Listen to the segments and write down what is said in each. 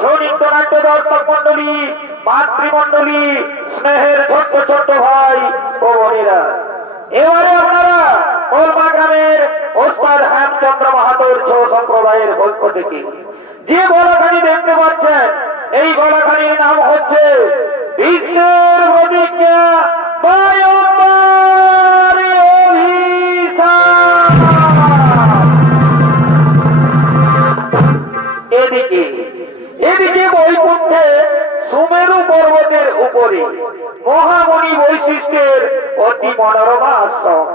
ঝনিত নাট্য দর্শক মন্ডলী, মাতৃমন্ডলী, স্নেহের ছোট্ট ছোট্ট ভাই ও বোনেরা, এবারে আপনারা কলমা গ্রামের ওস্তাদ হেমচন্দ্র মাহাতোর ছৌ সম্প্রদায়ের পক্ষ থেকে যে গলাখানি দেখতে পাচ্ছেন, এই গলাখানির নাম হচ্ছে বিশ্বের প্রতিজ্ঞা বায়ম্বর অভিশাপ। এদিকে বৈকুণ্ঠে সুমেরু পর্বতের উপরে মহামণি বৈশিষ্ট্যের অতি মনোরমা আশ্রম।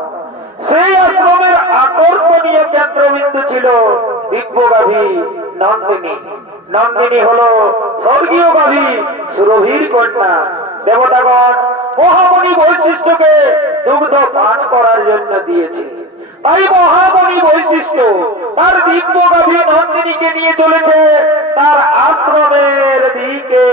সেই আশ্রমের আকর্ষণীয় কেন্দ্রবিন্দু ছিল দিব্যগাভী নন্দিনী। নন্দিনী হল স্বর্গীয় গাভী সুরভীর কন্যা। দেবতাগণ মহামণি বৈশিষ্ট্যকে দুগ্ধ পান করার জন্য দিয়েছে। তাই মহামণি বৈশিষ্ট্য তার দিব্যগাভী নন্দিনীকে নিয়ে চলেছে তার আশ্রমের দিকে।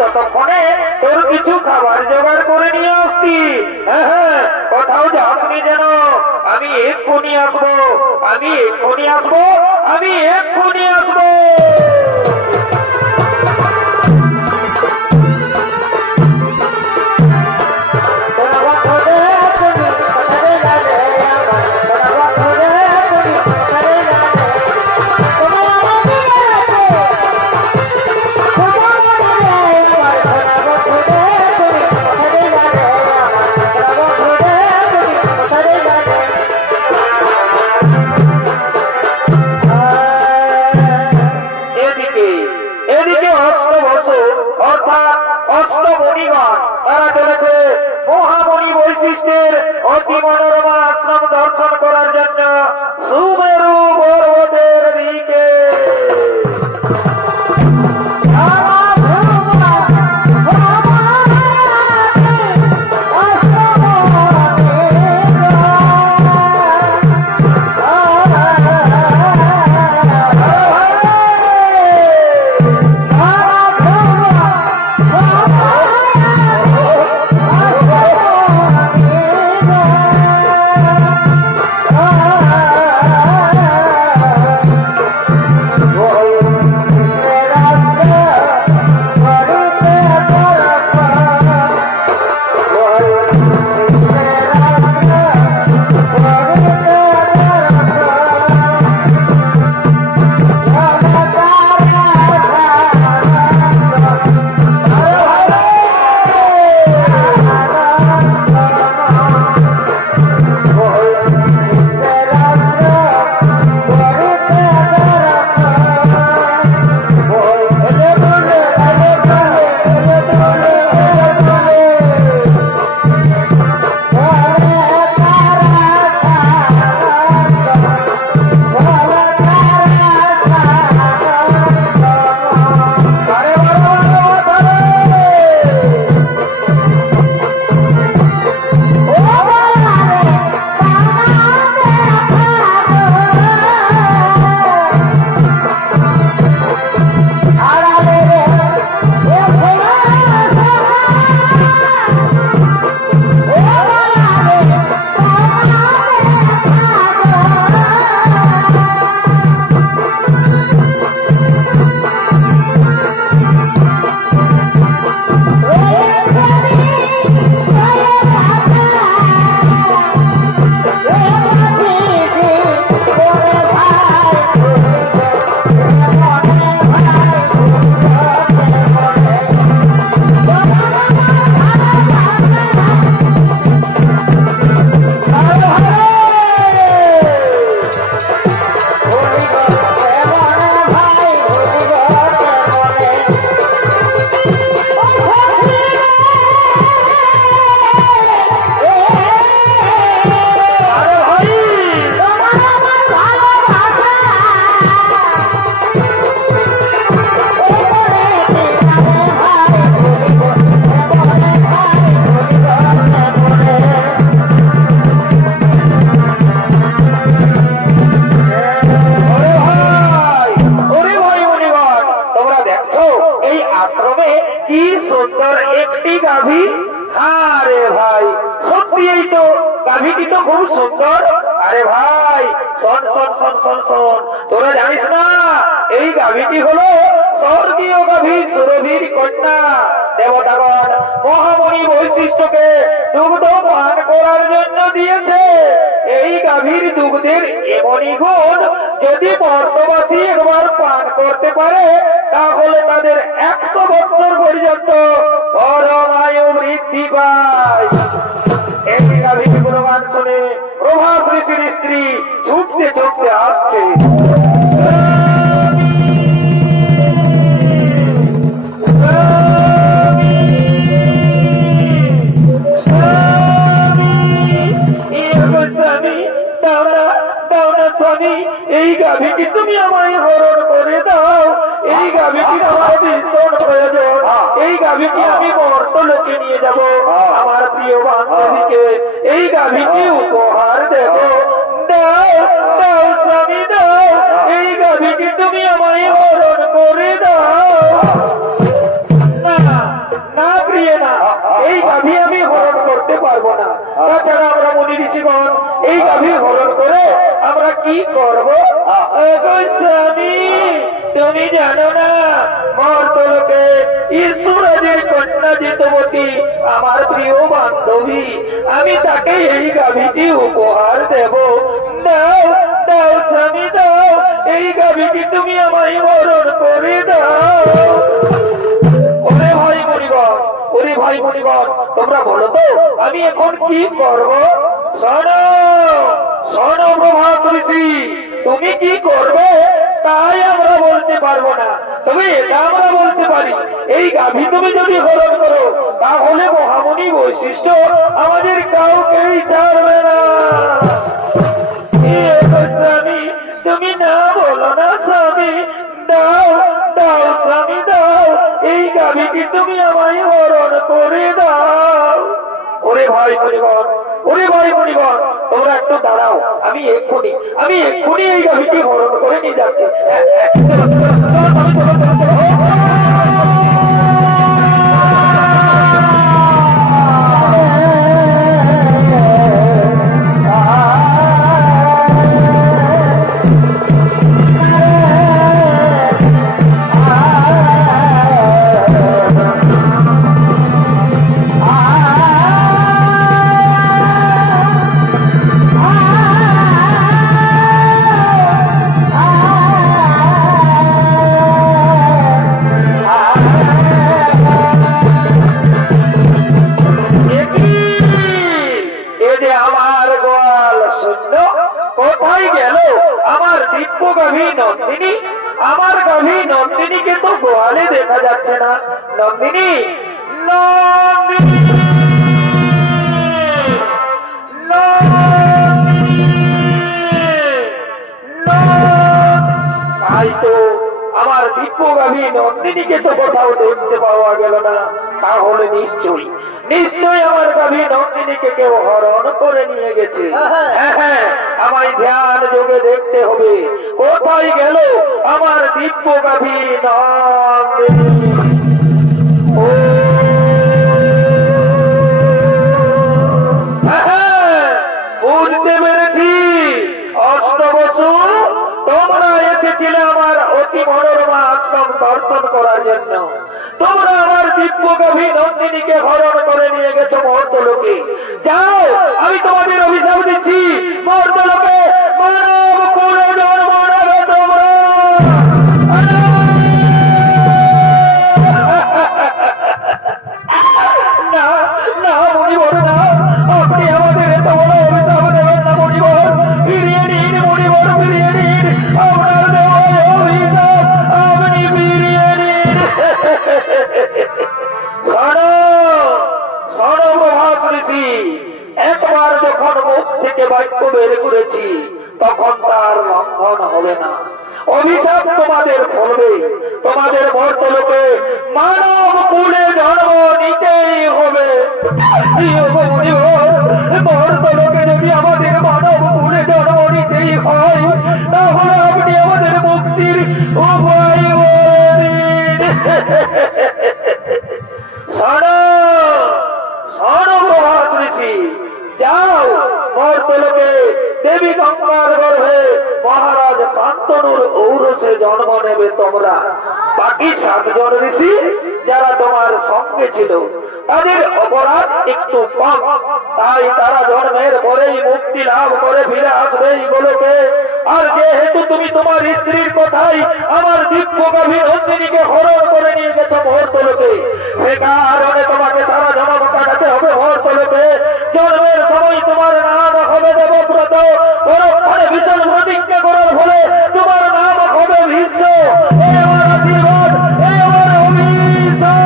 ততক্ষণে তোর কিছু খাবার জোগাড় করে নিয়ে আসছি। হ্যাঁ, কোথাও যাসনি যেন। আমি এক্ষুনি আসবো, আমি এক্ষুনি আসবো, আমি এক্ষুনি আসবো। অতি মনোরমা আশ্রম দর্শন করার জন্য সুমেরু পর্বতের দিকে তোরা জানিস না এই গাভীটি হলো স্বর্গীয় গাভী সুরভির কন্যা। দেবতাগণ মহামণি বৈশিষ্ট্যকে দুগ্ধ পান করার জন্য দিয়েছে। এই গাভীর দুগ্ধের এমনই গুণ যদি মর্তবাসী একবার পান করতে পারে তাহলে তাদের 100 বছর পর্যন্ত পরমায়ু বৃদ্ধি পায়। এই গাভীর গুণগান শুনে প্রভাস ঋষির স্ত্রী ছুটতে ছুটতে আসছে। এই গাভীটি তুমি আমায় হরণ করে দাও। এই গাভীটি আমার ভীষণ প্রয়োজন। এই গাভীটি আমি মর্তলোকে নিয়ে যাব, আমার প্রিয় বান্ধবীকে এই গাভীটি উপহার দেব। দাও দাও স্বামী দাও, এই গাভীটি তুমি আমায় হরণ করে দাও। না না প্রিয় না, এই গাভী আমি হরণ করতে পারবো না। তাছাড়া আমরা মুনি ঋষিগণ এই গাভী হরণ করে আমরা কি করব? স্বামী তুমি জানো না মর্তলোকে ঈশ্বরের কন্যা জিতবতী আমার প্রিয় বান্ধবী, আমি তাকে এই গাভীটি উপহার দেব। দাও দাও স্বামী দাও, এই গাভীটি তুমি আমায় হরণ করে দাও। ওরে ভাই মণিগণ, ওরে ভাই মণিগণ, তোমরা বলো তো আমি এখন কি করব? শোনো শোনো প্রভাস ঋষি, তুমি কি করবে তাই আমরা বলতে পারবো না, তবে এটা আমরা বলতে পারি এই গাভী তুমি যদি হরণ করো তাহলে মহামণি বৈশিষ্ট্য আমাদের কাউকেই ছাড়বে না। স্বামী তুমি না বলো না স্বামী, দাও দাও স্বামী দাও, এই গাভীকে তুমি আমায় হরণ করে দাও। ওরে ভাই মণিবর, ওরে ভাই মণিবর, তোমরা একটু দাঁড়াও, আমি এক্ষুনি এই গাভীটি হরণ করে নিয়ে যাচ্ছি। চলো চলো চলো চলো চলো চলো। কোথায় গেল আমার দিব্য গাভী নন্দিনী? আমার গাভী নন্দিনীকে তো গোয়ালে দেখা যাচ্ছে না। নন্দিনী, নন্দিনী, তাই তো আমার দিব্য গাভী নন্দিনীকে তো কোথাও দেখতে পাওয়া গেল না। তাহলে নিশ্চয়ই আমার গাভী নন্দিনীকে কেউ হরণ করে নিয়ে গেছে। হ্যাঁ, আমায় ধ্যান যোগে দেখতে হবে কোথায় গেল আমার দিব্য গাভী নন্দিনী। ও বুঝতে পেরেছি, অষ্টবসু তোমরা এসেছিলে আমার অতি মনোরমা আশ্রম দর্শন করার জন্য। তোমরা আমার দিব্য গাভী নন্দিনীকে হরণ করে নিয়ে গেছো মর্তলোকে। যাও, আমি তোমাদের অভিশাপ দিচ্ছি, মর্তলোকে মানব কুলে জন্ম নেবে তোমরা। না না মণিবর, না, আপনি আমাদের এত বড় অভিশাপ দেবেন না মণিবর। ফিরিয়ে নিন মণিবর, ফিরিয়ে নিন আপনার দেওয়া অভিশাপ, আপনি ফিরিয়ে নিন। প্রভাস ঋষি, একবার যখন মুখ থেকে বাক্য বের করেছি তখন তার লঙ্ঘন হবে না। অভিশাপ তোমাদের ফলবে, তোমাদের মর্তলোকে মানব কুলে জন্ম নিতেই হবে। মর্তলোকে যদি আমাদের মানব কুলে জন্ম নিতেই হয় তাহলে আপনি আমাদের মুক্তির উপায় বলে দিন। প্রভাস ঋষি, যাও মর্তলোকে দেবী গঙ্গার গর্ভে মহারাজ শান্তনুর ঔরসে জন্ম নেবে তোমরা। বাকি 7 জন ঋষি যারা তোমার সঙ্গে ছিল তাদের অপরাধ একটু কম, তাই তারা জন্মের পরেই মুক্তি লাভ করে ফিরে আসবে এই গোলকে। আর যেহেতু তুমি তোমার স্ত্রীর কথাই আমার দিব্য গাভী নন্দিনীকে হরণ করে নিয়ে গেছো মর্তলোকে, সে কারণে তোমাকে সারা জন্ম কাটাতে হবে মর্তলোকে। জন্মের সময় তোমার নাম হবে দেবব্রত, পরক্ষণে ভীষণ প্রতিজ্ঞা করার ফলে তোমার নাম হবে ভীষ্ম। এই আমার আশীর্বাদ, এই আমার অভিশাপ।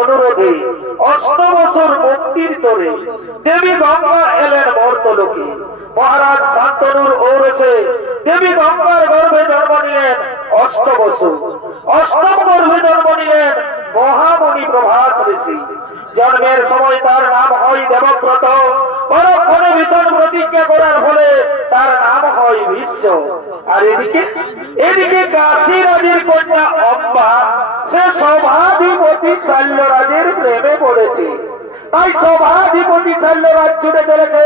অনুরোধে অষ্টবছর মুক্তির তোরে দেবী গঙ্গা এলেন মর্তলোকে। মহারাজ শান্তনুর ঔরসে দেবী গঙ্গার গর্ভে জন্ম নিলেন অষ্টবছর। অষ্টম গর্ভে জন্ম নিলেন মহামণি প্রভাস ঋষি। জন্মের সময় তার নাম হয় দেবব্রত। পরক্ষণে ভীষণ প্রতিজ্ঞা করার ফলে তার নাম হয় বিশ্ব। আর এদিকে কাশী রাজের কন্যা অম্বা, সে সভাধিপতি শৈলরাজের প্রেমে পড়েছে। তাই সভাধিপতি শৈলরাজ ছুটে চলেছে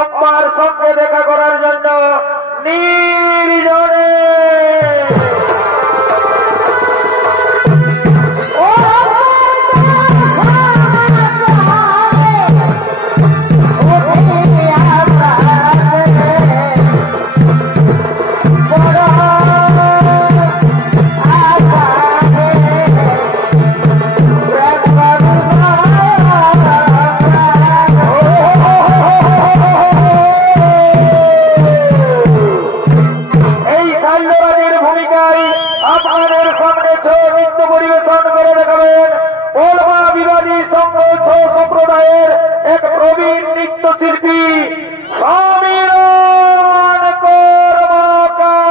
অম্বার সঙ্গে দেখা করার জন্য নির্জনে। সম্প্রদায়ের এক প্রবীণ নৃত্যশিল্পী সমীরণ কর্মকার।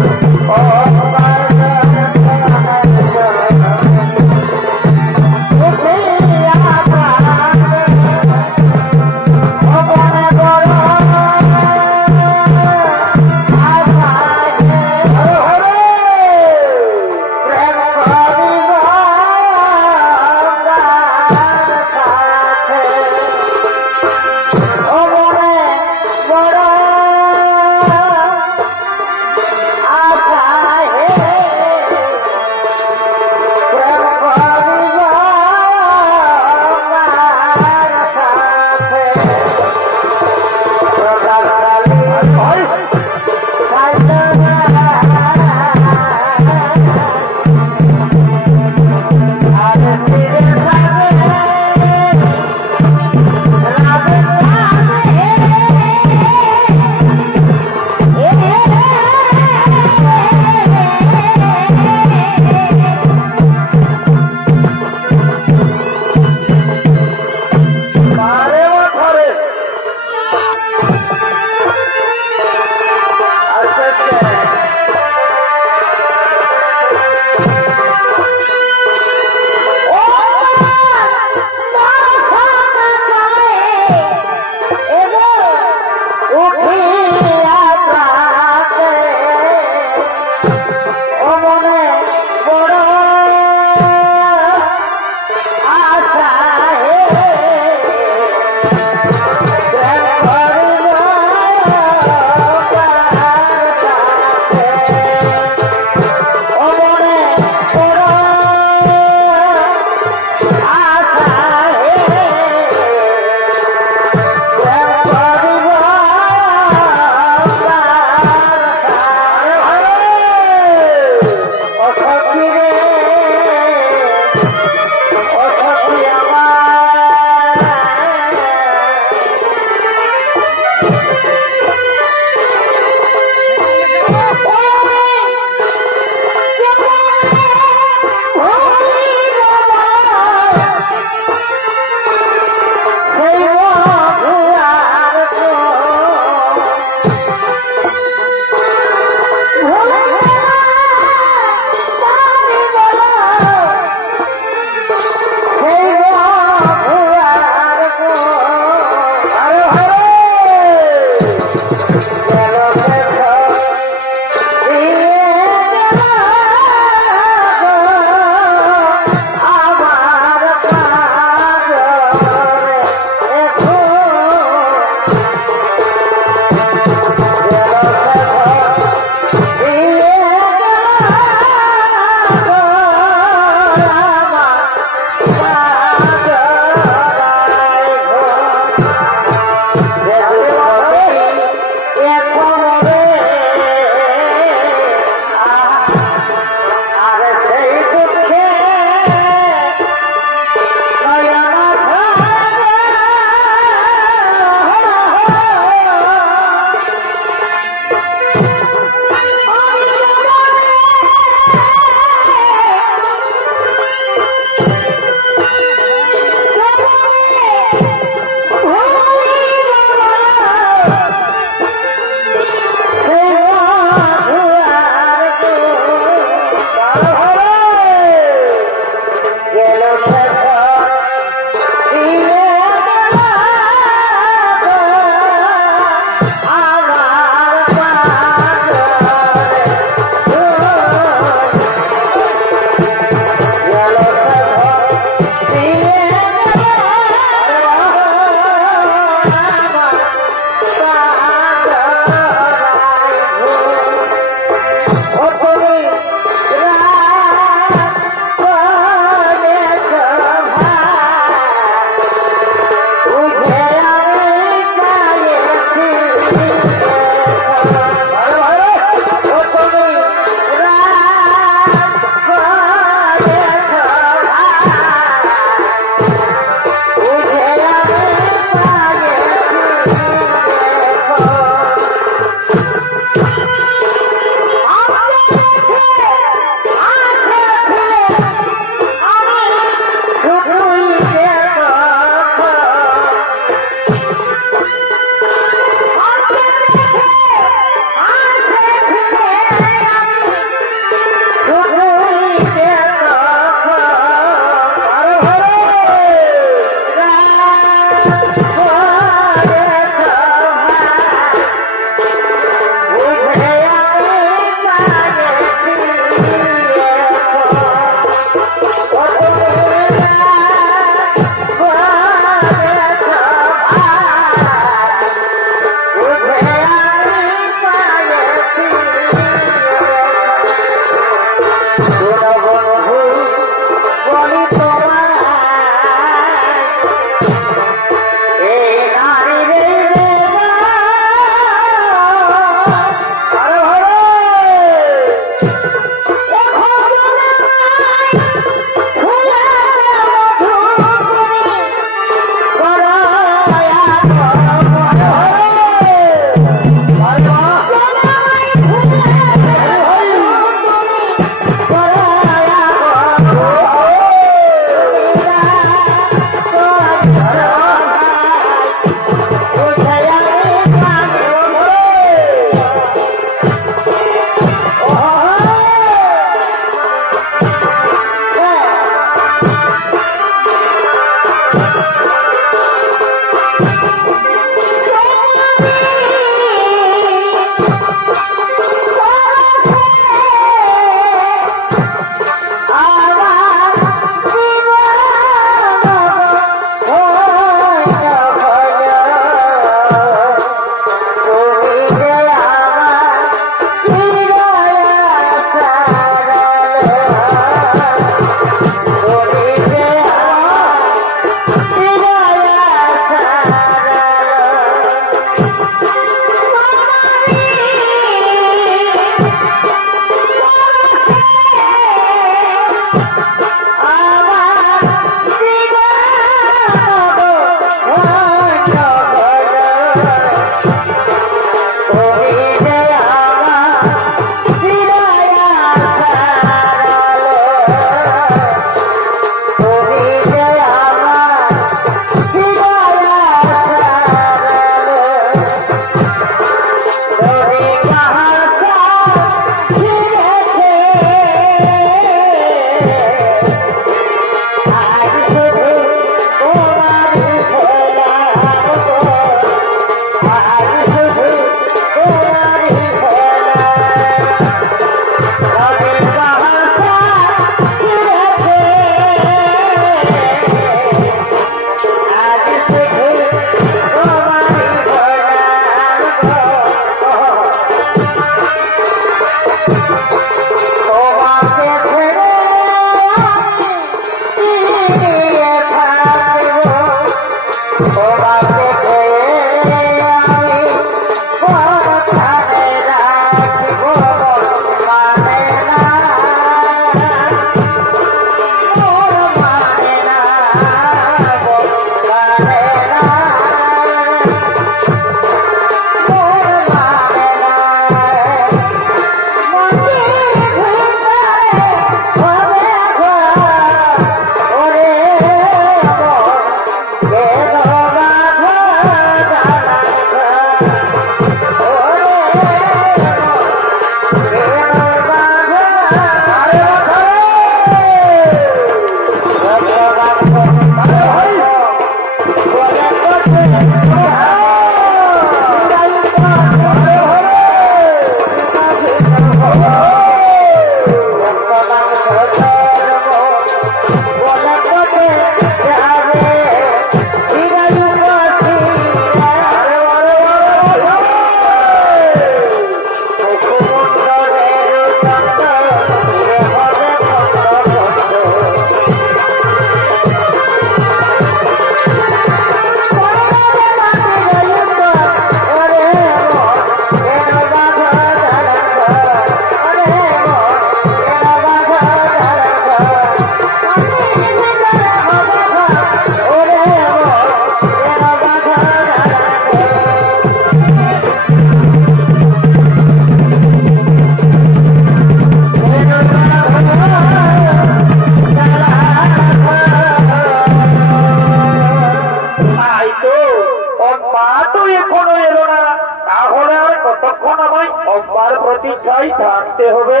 প্রতীক্ষায় থাকতে হবে।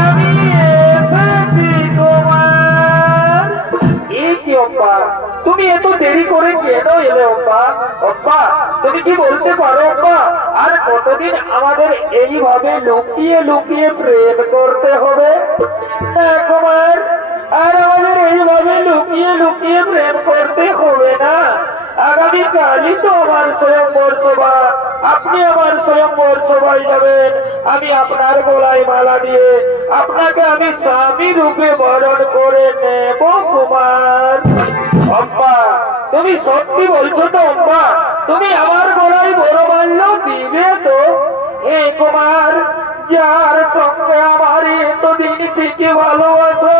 আমি এসেছি তোমার। এ কি অব্বা, তুমি এত দেরি করে কেন এলে অব্বা? অব্বা তুমি কি বলতে পারো অব্বা, আর কতদিন আমাদের এইভাবে লুকিয়ে লুকিয়ে প্রেম করতে হবে? কুমার, আর আমাদের এইভাবে লুকিয়ে লুকিয়ে প্রেম করতে হবে না। আগামীকালই তো আমার স্বয়ংবর সভা, আপনি আমার স্বয়ংবর সভায় যাবেন। আমি আপনার গলায় মালা দিয়ে আপনাকে আমি স্বামী রূপে বরণ করে নেব কুমার। অম্বা তুমি সত্যি বলছো তো অম্বা? তুমি আমার গলায় বড় মাল্য দিবে তো? হে কুমার, যার সঙ্গে আমার এতদিন থেকে ভালোবাসা,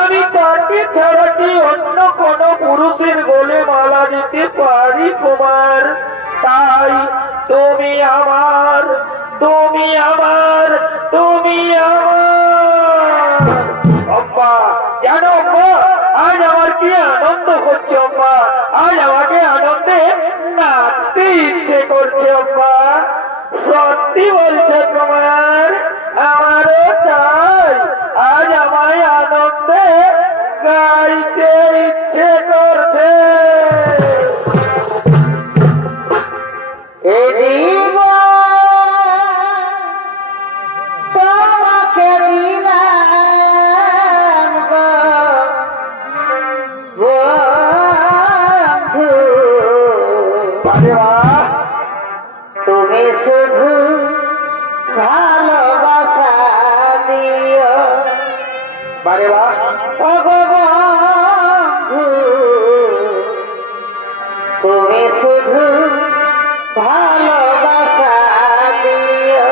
আমি তাকে ছাড়া কি অন্য কোন পুরুষের গলে মালা দিতে পারি কুমার? তাই তুমি আমার, তুমি আমার, তুমি আমার। অম্বা জানো অম্বা, আজ আমার কি আনন্দ হচ্ছে অম্বা, আজ আমাকে আনন্দে নাচতে ইচ্ছে করছে অম্বা। সত্যি বলছে কুমার, আমারও তাই, আজ আমায় আনন্দে গাইতে ইচ্ছে করছে। তোমাকে দিলাম বন্ধু, তুমি শুধু ভালোবাসা দিও। বারে বাহ, বন্ধু তুমি শুধু ভালোবাসা দিও।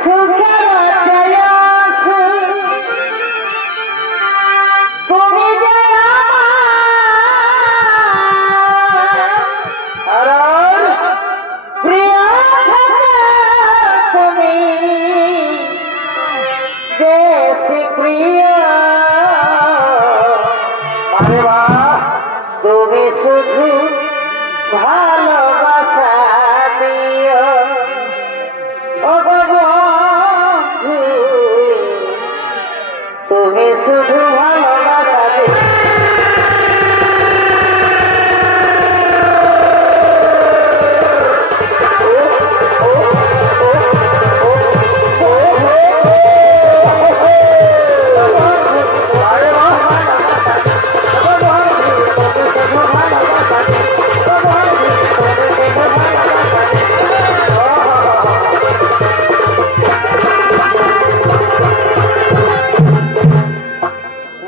সুখের জয়াসু তুমি যে আমার প্রিয় থাকে, তুমি বেশি প্রিয়। তুমি শুধু ভালোবাসা দিও। ও বন্ধু তুমি শুধু ভালোবাসা দিও।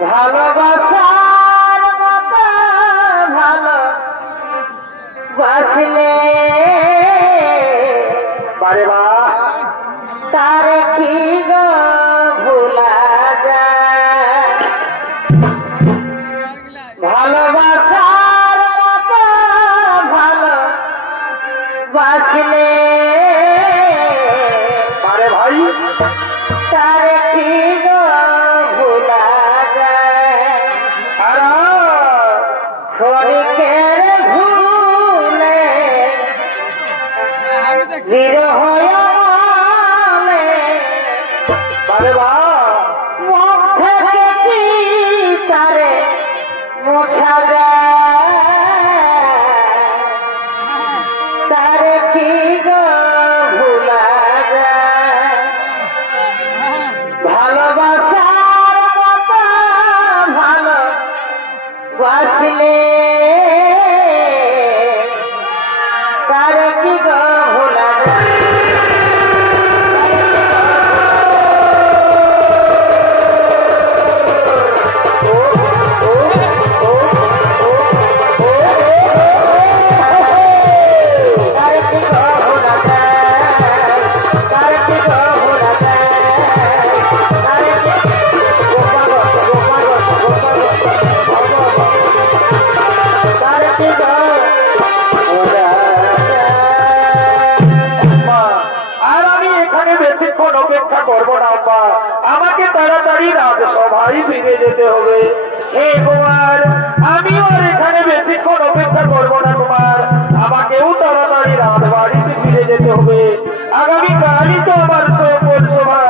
ভালোবাসার মতো ভালোবাসলে বারে বাহ, তার কি গো ভোলা যায়? ভালোবাসার মতো ভালোবাসলে বারে ভাই, তার কি গো ভোলা যায়? ক্ষণিকের ভুলে বিরহ বারে বাহ, মুখ থেকে কি তারে মোছা যায়? তারে কি গো ভোলা যায়? ভালোবাসার মতো ভালোবাসলে তারে কি গো ভোলা যায়? আমাকে তাড়াতাড়ি রাজসভায় ফিরে যেতে হবে। হে কুমার, আমিও আর এখানে বেশিক্ষণ অপেক্ষা করবো না কুমার, আমাকেও তাড়াতাড়ি রাজবাড়িতে ফিরে যেতে হবে। আগামীকালই তো আমার স্বয়ম্বর সভা,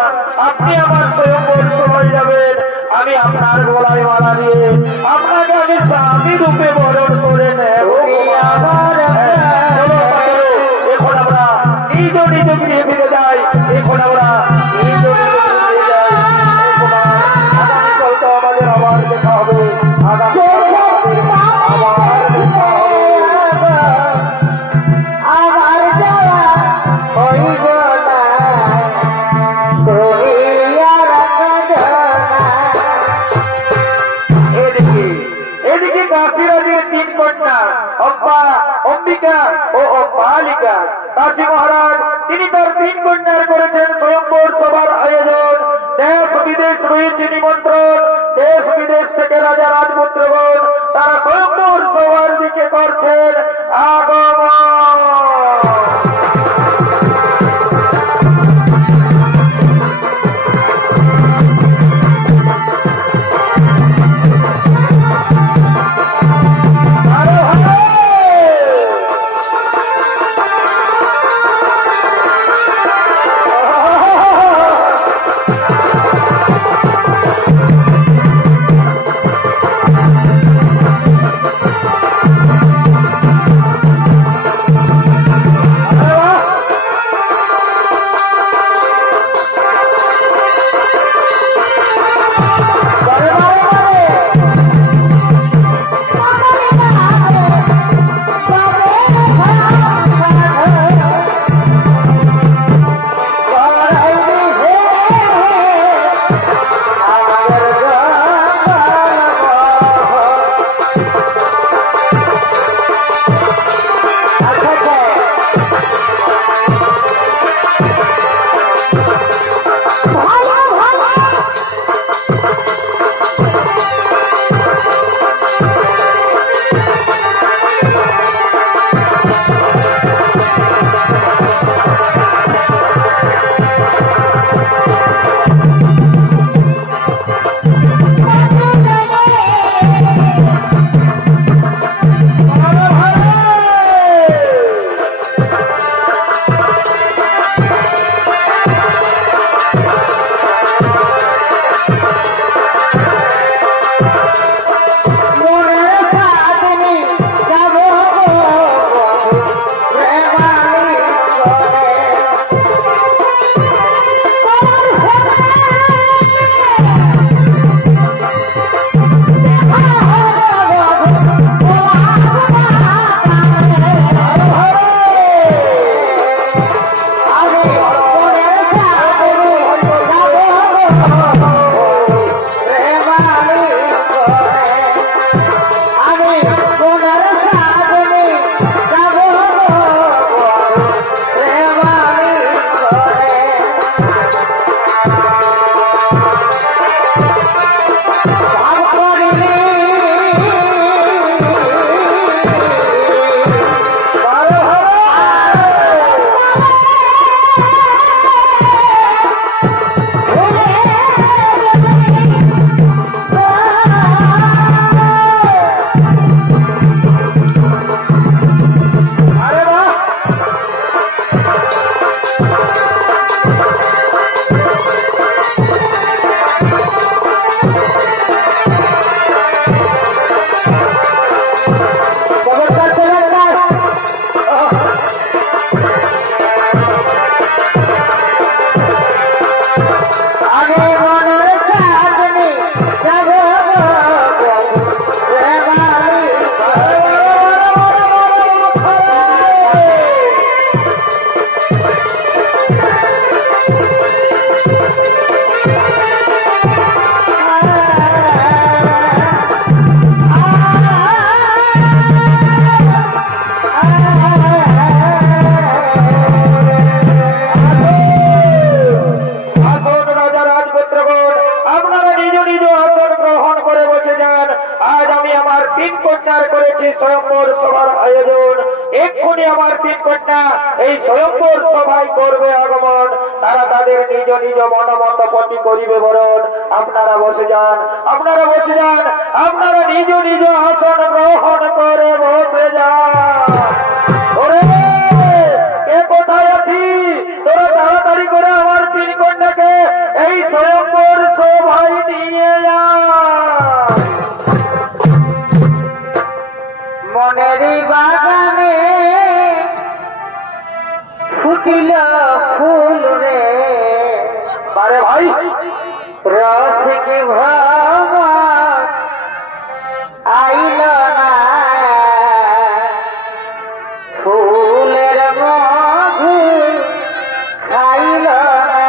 আপনি আমার স্বয়ম্বর সভায় যাবেন। আমি আপনার গলায় মালা দিয়ে আপনাকে আমি স্বামী রূপে বরণ করে নেব। এখন আমরা নিজ নিজ গৃহে ফিরে যাই। এখন আমরা নিজ নিজ গৃহে যাই। আগামীকাল তো আমাদের আবার দেখা হবে। আমার যাওয়া হইব না, এদিকে কাশীরাজের তিন কন্যা অম্বিকা ও বালিকা। কাশী মহারাজ তিনি তার তিন কন্যার করেছেন স্বয়ম্বর সভার আয়োজন। দেশ বিদেশ রয়েছে নিমন্ত্রণ, দেশ বিদেশ থেকে রাজা রাজপুত্রগণ তারা স্বয়ম্বর সভার দিকে করছেন আগমন। स्वयंवर सभार आयोजन एक्षुनि आमार तीन कन्या এই स्वयंवर सभाয় করবে আগমন। তারা তাদের নিজ নিজ মনোমত পতি করিবে বরণ। আপনারা বসে যান, আপনারা বসে যান, আপনারা নিজ নিজ আসন গ্রহণ করে বসে যান। ওরে কে কোথায় আছি, তোরা তাড়াতাড়ি করে আমার তিন কন্যাকে এই স্বয়ংবর সভায় নিয়ে যা। মনেরই বাগানে ফুটিল ফুল রে, আরে ভাই রস কি ভ্রমর আইল না, ফুলের মধু খাইল না।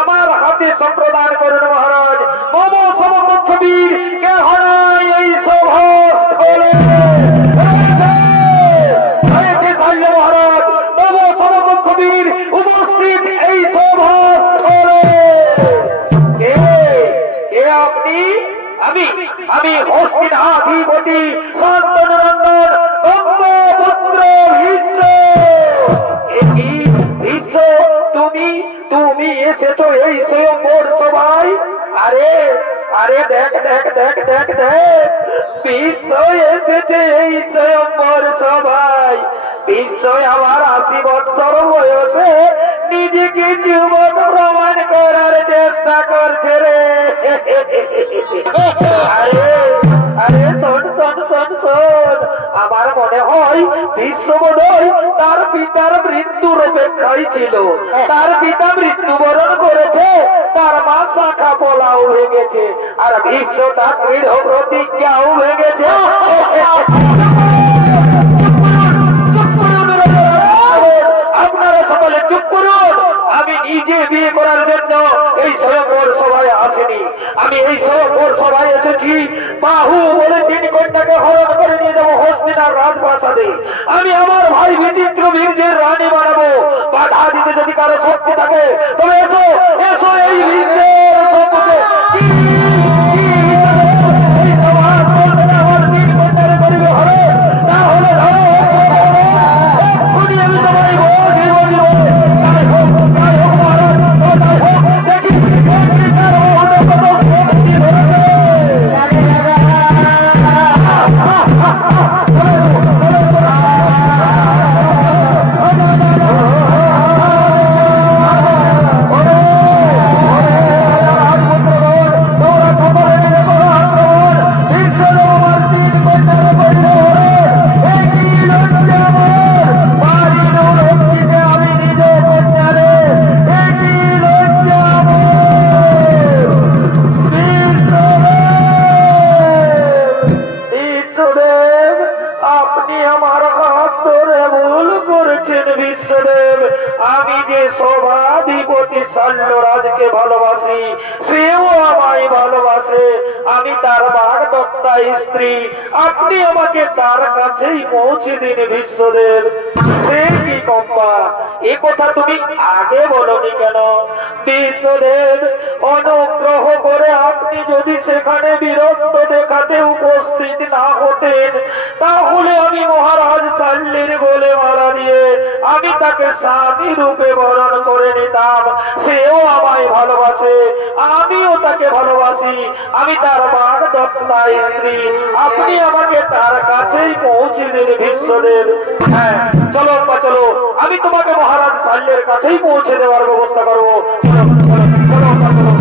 আমার হাতে সম্প্রদান করুন মহারাজ। মম সমকক্ষবীর কে হরায় এই সভাস্থলে হয়েছে সাল্য মহারাজ। মম সমকক্ষবীর উপস্থিত এই সভাস্থলে। কে কে আপনি? আমি হস্তিনাধিপতি শান্তনুনন্দন গঙ্গপুত্র ভীষ্ম। ভীষ্ম তুমি এসেছো এই স্বয়ম্বর সভায়? আরে আরে দেখ দেখ দেখ দেখ দেখ, বিশ্ব এসেছে এই স্বয়ম্বর সভায়। বিশ্বই আমার 80 বৎসর বয়সে নিজেকে যুবক প্রমাণ করার চেষ্টা করছে রে। আরে শোন শোন শোন শোন, আমার মনে হয় বিশ্ব বোধহয় তার পিতার মৃত্যুর অপেক্ষায় ছিল। তার পিতা মৃত্যুবরণ করেছে, তার মা শাখা পোলাও ভেঙেছে, আর বিশ্ব তার দৃঢ় প্রতিজ্ঞাও ভেঙেছে। আপনারা সকলে চুপ করুন। আমি নিজে বিয়ে করার জন্য এই স্বয়ংবর সভায় আসিনি। আমি এই স্বয়ংবর সভায় এসেছি বাহু বলে 3 কন্যাকে হরণ করে নিয়ে যাবো হস্তিনার রাজপ্রাসাদে। আমি আমার ভাই বিচিত্র বীর্যের রানী বানাবো। বাধা দিতে যদি কারো শক্তি থাকে তবে এসো এসো, এই বীর্যের সম্মুখে এই সমাজ বলবে না আমার 3 কন্যাকে করিবে হরণ, না হলে ধরো এক্ষুনি আমি তোমায় বলি বলি তাই হোক মহারাজ, তাই হোক। দেখি পত্রিকার মহলে কত শক্তি ধরেছে। বিশ্বদেব, আমি যে সভাধিপতি শাল্যরাজকে ভালোবাসি, সেও আমায় ভালোবাসে। আমি তার বাগদত্তা স্ত্রী, আপনি আমাকে তার কাছেই পৌঁছে দিন বিশ্বদেব। সে কি কম্পা, এ কথা তুমি আগে বলনি কেন? বিশ্বদেব, অনুগ্রহ করে আপনি যদি সেখানে বীরত্ব দেখাতে উপস্থিত না হতেন, তাহলে আমি মহারাজ শাল্যের গোলে মালা দিয়ে আমি তাকে স্বামী রূপে বরণ করে নিতাম। সেও আমায় ভালোবাসে, আমিও তাকে ভালোবাসি। আমি তার বাগদত্তা স্ত্রী, আপনি আমাকে তার কাছেই পৌঁছে দিন বিশ্বদেব। হ্যাঁ চলো চলো, আমি তোমাকে মহারাজ শাল্যের কাছেই পৌঁছে দেওয়ার ব্যবস্থা করবো। চলো চলো চলো চলো।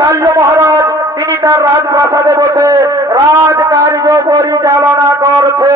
শাল্য মহারাজ তিনি তার রাজপ্রাসাদে বসে রাজকার্য পরিচালনা করছে।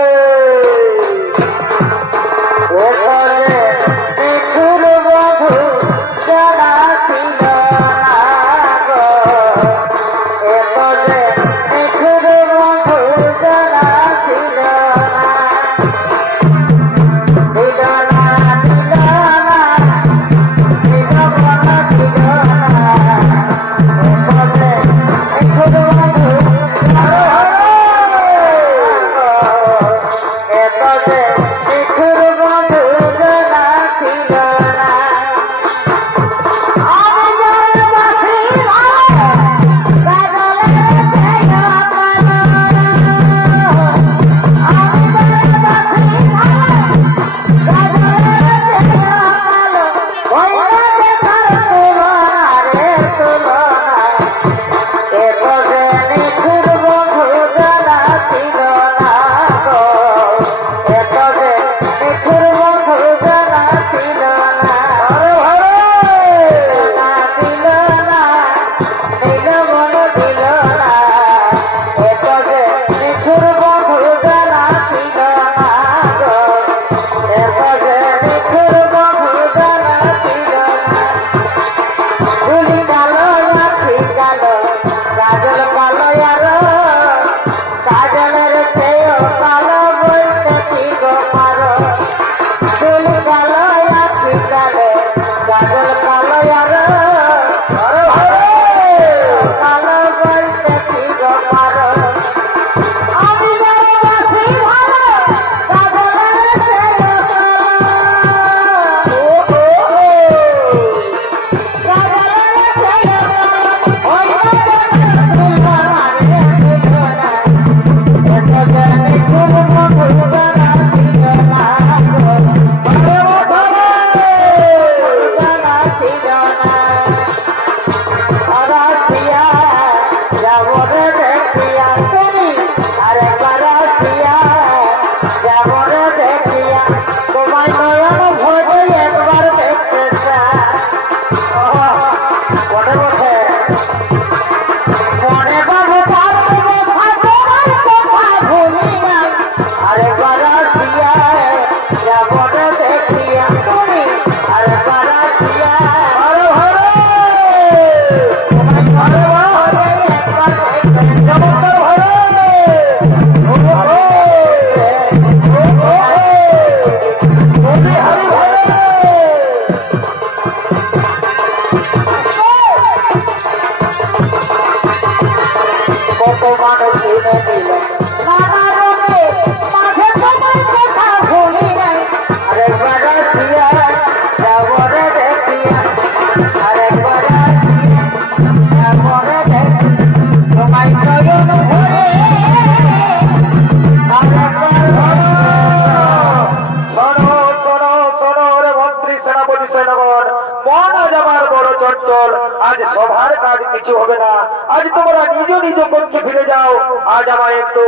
আজ সভার কাজ কিছু হবে না, আজ তোমরা নিজ নিজ কক্ষে ফিরে যাও। আজ আমায় একটু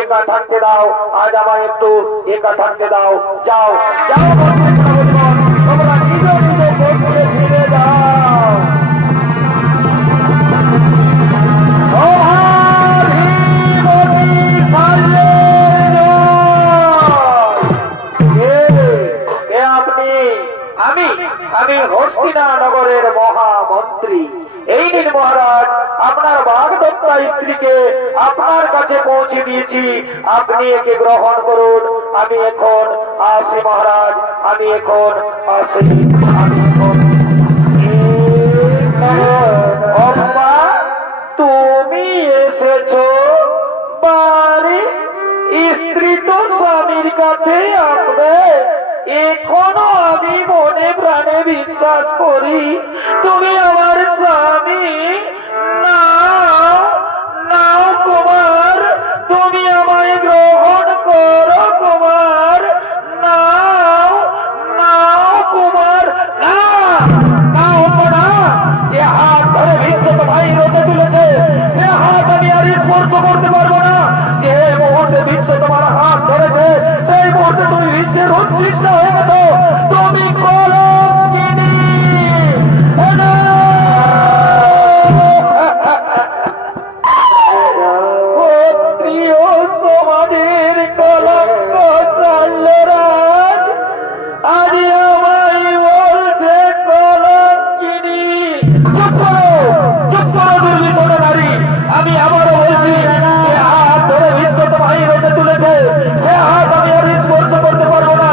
একা থাকতে দাও, আজ আমায় একটু একা থাকতে দাও। যাও যাও তোমরা নিজ নিজ কক্ষে ফিরে যাও। আমি হস্তিনানগরের মহামন্ত্রী। এই নিন মহারাজ, আপনার বাগদত্তা স্ত্রীকে আপনার কাছে পৌঁছে দিয়েছি, আপনি একে গ্রহণ করুন। আমি এখন আসি মহারাজ, আমি এখন আসি। অম্মা, তুমি এসেছো বাড়ি? স্ত্রী তো স্বামীর কাছে আসবে। এখনো আমি মনে প্রাণে বিশ্বাস করি তুমি আমার স্বামী। নাও নাও কুমার, তুমি আমায় গ্রহণ করো কুমার। নাও নাও কুমার, না নাও না। যে হাত ধরে বিশ্বত ভাই রোদে তুলেছে সে হাত আমি আর স্পর্শ করতে পারবো না। যে মুহূর্তে বিশ্ব তোমার হাত ধরেছে সেই মুহূর্তে তুমি বিশ্বের উৎকৃষ্ট হয়ে গেছো। তুমি কলঙ্কিনী। ক্ষত্রিয় সমাজের কলঙ্ক সাল্লরাজ আজ আমায় বলছে কলঙ্কিনী। চুপ করো, চুপ করো দুর্বিষণ নারী। আমি আবারও বলছি, যে হাত ধরে বিশ্বত ভাই রোদে তুলেছে সে হাত আমি আর স্পর্শ করতে পারবো না।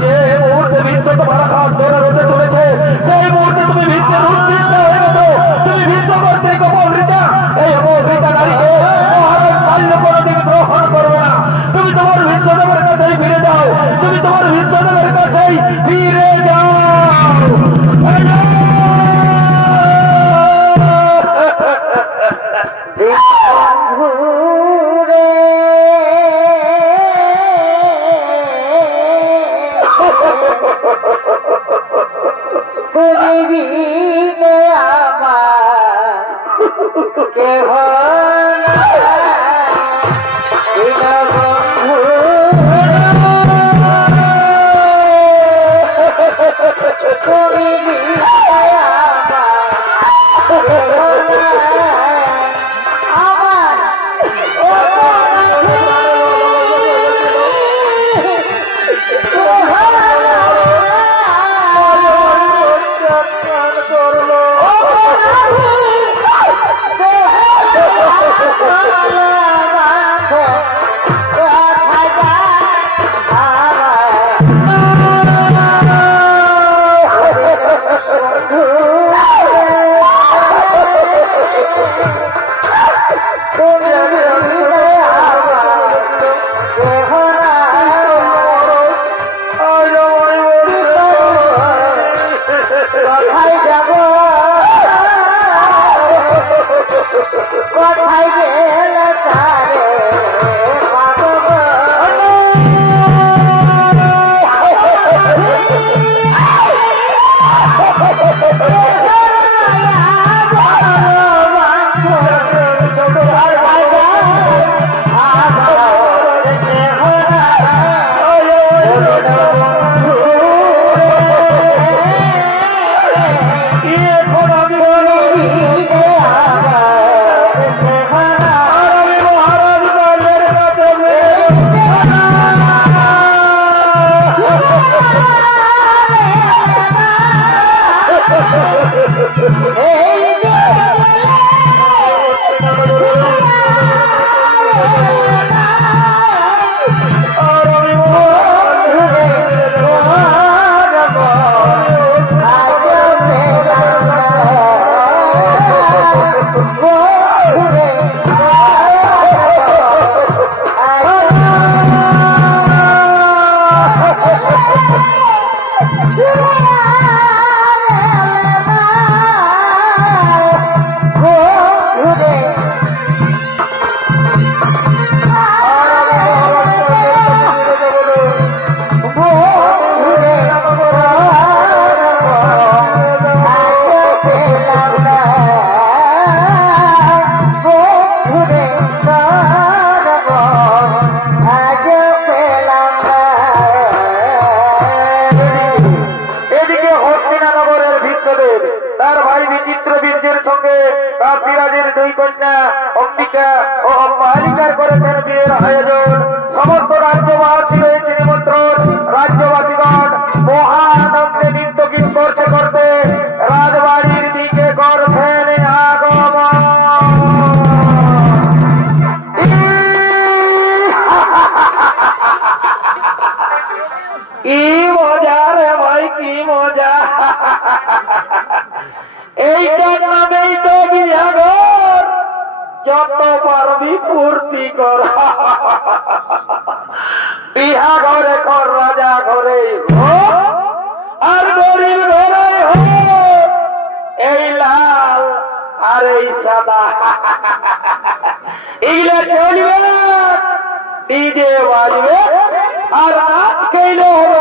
যে মুহূর্তে বিশ্ব তোমার হাত ধরে রোদে তুলেছে সেই মুহূর্তে তুমি বিশ্বের উৎকৃষ্ট হয়ে গেছো। তুমি বিশ্বকর্ত্রীকে অপহৃতা, এই অপহৃতা নারীকে মহারাজ শাল্য কোনোদিন গ্রহণ করবে না। তুমি তোমার বিশ্বদেবের কাছেই ফিরে যাও, তুমি তোমার বিশ্বদেবের কাছেই ফিরে যাও। মালিকা ও মালিকার করেছেন বিয়ের আয়োজন। সমস্ত রাজ্যবাসী রয়েছে নিমন্ত্রণ। রাজ্যবাসীগণ মহানন্দে নৃত্য গীত করতে করতে রাজবাড়ির দিকে করছেন আগমন। কি মজা রে ভাই, কি মজা! এইটার নামেই তো বিহাগর। যত পারবি ফুর্তি কর, বিহা ঘরে কর, রাজা ঘরে হোক আর গরিব ঘরে হোক। এই লাল আর এই সাদা এগুলা চলবে, ডিজে বাজবে আর নাচ খেলে হবে।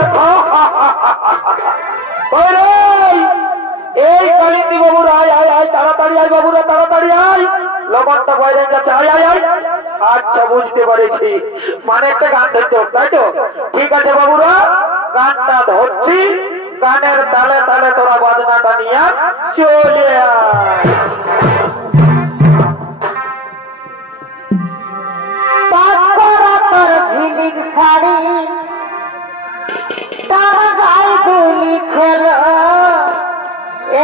এই কালিন্দি বাবুরা আয় আয় আয়, তাড়াতাড়ি আয় বাবুরা, তাড়াতাড়ি আয়। লবণটা বাইরে যাচ্ছে, আয় আয় আয়। আচ্ছা, বুঝতে পারছি, মানে একটা গান ধরতে হবে, তাই তো? ঠিক আছে বাবুরা, গানটা ধরছি। গানের তালে তালে তোরা বাজনাটা নিয়ে চলে আয়। ঝিলিক শাড়ি তারা গায়ে গুলি ছিল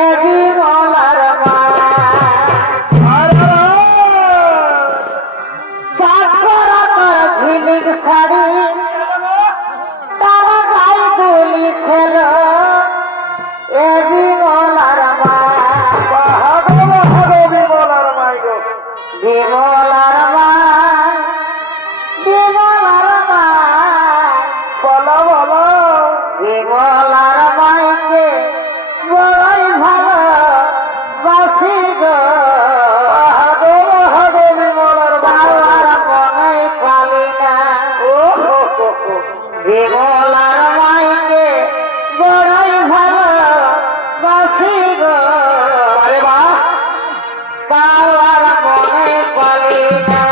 এবি মলার মা ঝিলিক শাড়ি তারা গায়ে গুলি ছিল এবি মলার মা বিমলার মাই গো, বিমলার মা বিমলার মা বলো বলো। বিমলার মাইকে বড়ই ভালো বাসি গো বিমলার বাবার মনে কালি না বিমলার মাইকে বড়ই ভালো বাসি গো আরে বাহ, বাবার মনে কালি না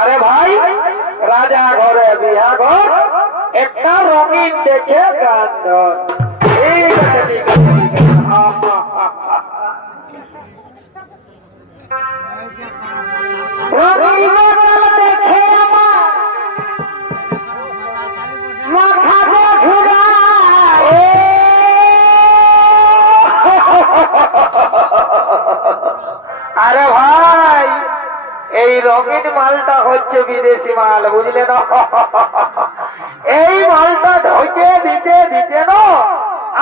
আরে ভাই, রাজা ঘরে বিহা ঘর, একটা রঙিন দেখে গান ধর। ঠিক আছে, ঠিক আছে, ঠিক আছে। রঙিন বোতল দেখে আমার মাথাটা ঘুরায় আরে ভাই, এই রঙিন মালটা হচ্ছে বিদেশি মাল, বুঝলে না? এই মালটা ঢোকে দিতে দিতে না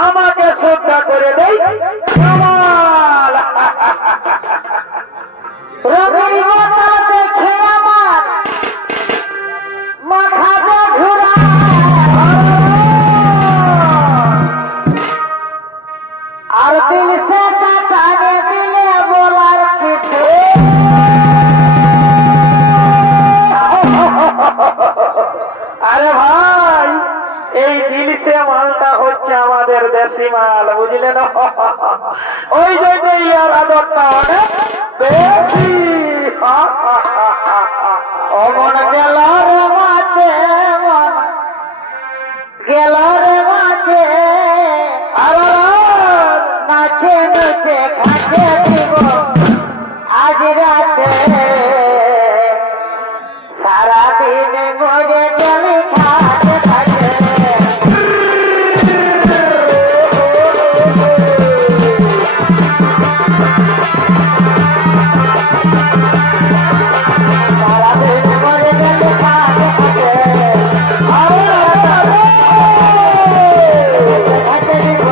আমাকে শ্রদ্ধা করে দেই কামাল। রঙিন বোতল দেখে আমার মাথাটা ঘুরায় আর দিল সে কাটানে দিলে বলার কিছু আরে ভাই, এই দিলসে মালটা হচ্ছে আমাদের দেশি মাল, বুঝলে না? ওই জন্য ইয়ার আদরটা অনেক বেশি। অমন গেল গেল রে মাঝে আর নাচে নিচে খাটে দিব আজ রাতে সারাদিন মরে গেলে খাটে খাটে সারাদিন মরে গেলে খাটে খাটে খাটে দিব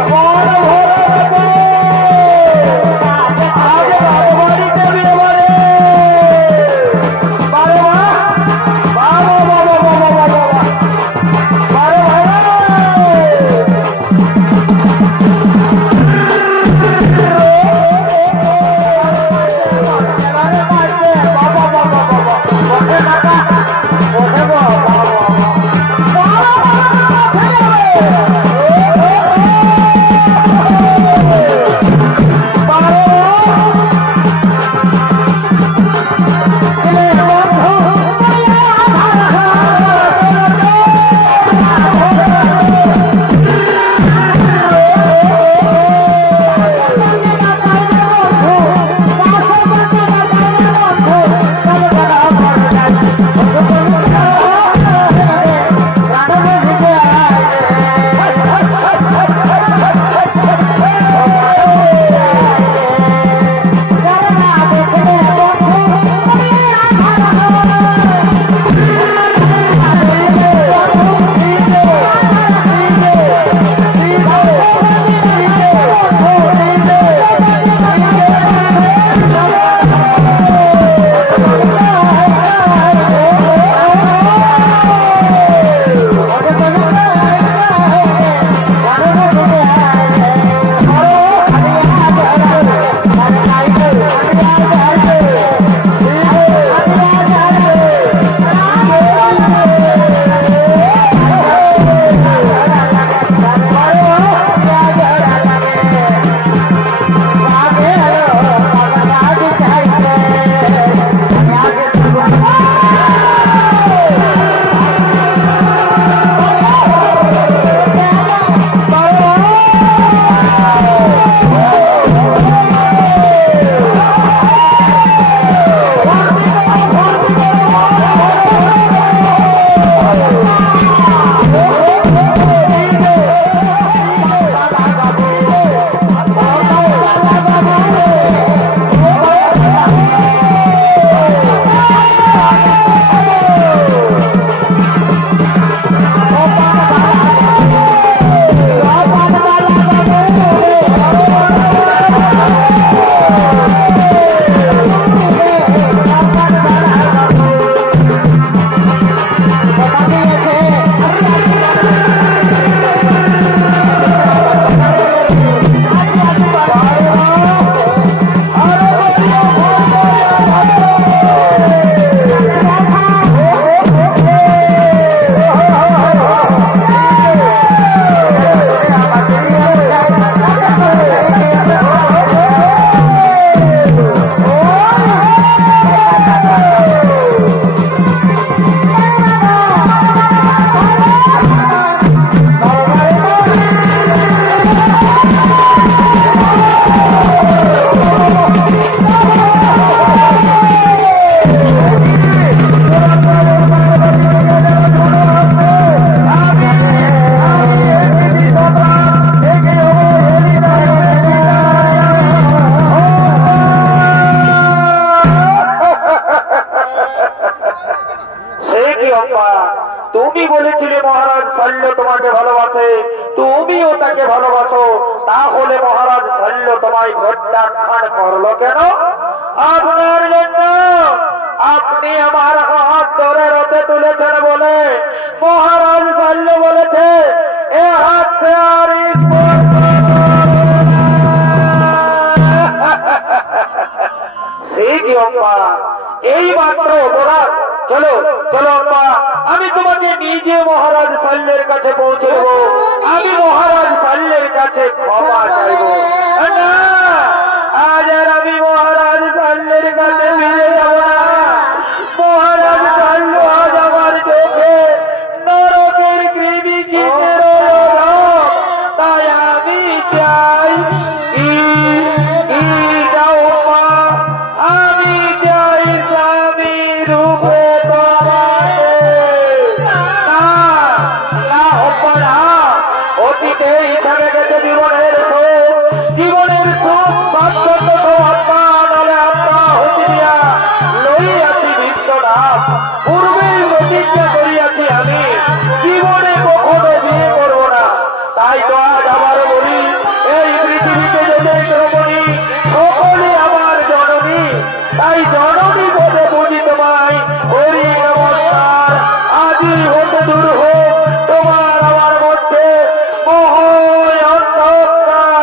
তুমি বলেছিলে মহারাজ শল্য তোমাকে ভালোবাসে, তুমিও তাকে ভালোবাসো, তাহলে মহারাজ শল্য তোমায় প্রত্যাখ্যান করলো কেন? আপনার জন্য আপনি আমার হাত ধরে রথে তুলেছেন বলে মহারাজ শল্য বলেছে এ হাত সে আর সে কি অম্পা এই মাত্র মহারাজ চলো চলো অম্পা, আমি তোমাকে নিজে মহারাজ শল্যের কাছে পৌঁছে দেবো, আমি মহারাজ শল্যের কাছে ক্ষমা চাইব না, আজ আর আমি মহারাজ শল্যের কাছে ফিরে যাব না। মহারাজ শল্য আজ আমার চোখে নরকের কৃমি কিনে অতীতেই থেমে গেছে জীবনের সুখ, জীবনের সুখ বাস্তব আত্মা নলে আত্মা হইয়া লইয়াছি বিশ্বনাথ। পূর্বেই প্রতিজ্ঞা করিয়াছি আমি জীবনে কখনো বিয়ে করব না। তাই তো আজ আবার বলি, এই পৃথিবীতে যদি রমণী সকলে আমার জননী, তাই জননী বলে বুঝি তোমায় হরি নমস্কার। আজই হতে দূর হোক তোমার আমার মধ্যে মোহ অন্ধকার।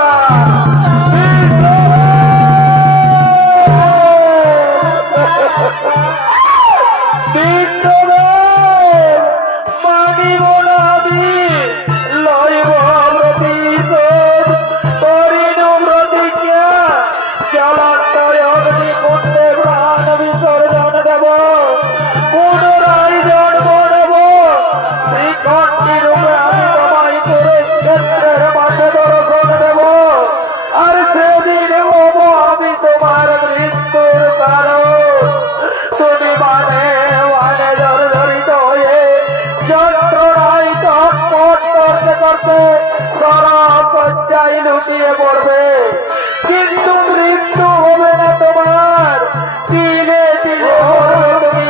বিশ্বদেব মানিব না আমি, লইব প্রতিশোধ, করিল প্রতিজ্ঞা, জলান্তরে অগ্নিকুণ্ডে প্রাণ বিসর্জন দেব, পুনরায় জন্ম নেব শ্রীকণ্ঠী রূপে আমি তোমায় কুরুক্ষেত্রের মাঠে দর্শন দেব। আর সেদিন হব আমি তোমার মৃত্যুর কারণ। তুমি মানে মানে জর্জরিত হয়ে যন্ত্রণায় চটপট করতে করতে সরব পর্যায়ে লুটিয়ে পড়বে, কিন্তু মৃত্যু হবে না তোমার। দিলে দিলে হবে তুমি,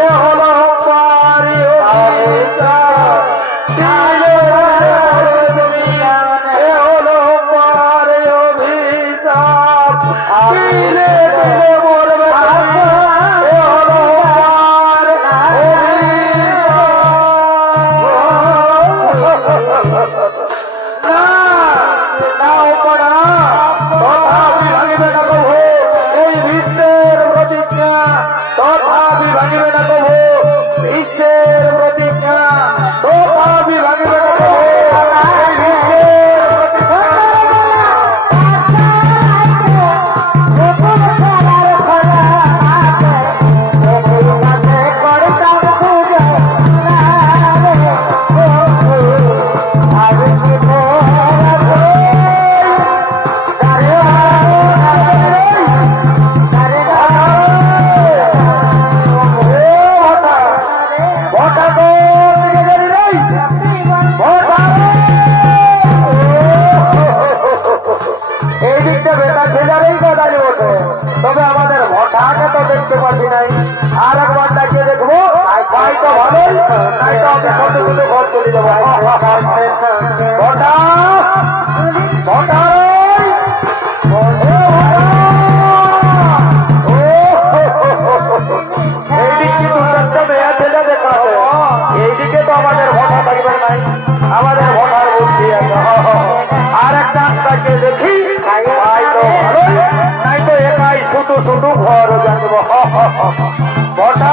এ হলো পারি অভিশাপ। দিলে হবে তুমি, এ হলো পারি অভিশাপ। দিলে দিলে মরবে তুমি, এ হলো পার অভিশাপ। না না ওপরা তথাপি ভাঙিবে না কভু এই বিশ্বের প্রতিজ্ঞা, তথাপি ভাঙিবে না কভু বিশ্বের প্রতিজ্ঞা, তথাপি ভাঙিবে না কভু এই বিশ্বের প্রতিজ্ঞা। এই দিকটা বেটা ছেলেরই কথাই বসে, তবে আমাদের ভটাকে তো দেখতে পাচ্ছি নাই। আর একবার ডাকিয়ে দেখবো, ভাই তো ভালোই, তাই তো আমি ছোট ছোট ঘর চলে যাবো। ভটা ভটা এইদিকে দু চারটা মেয়া ছেলে দেখা আছে, এইদিকে তো আমাদের ভটা থাকবে নাই, আমাদের ভটার বুদ্ধি আছে। আর একটা তাকে দেখি, ভাই তো ভালোই, নাই তো একাই শুধু শুধু ঘর জানবো। ভটা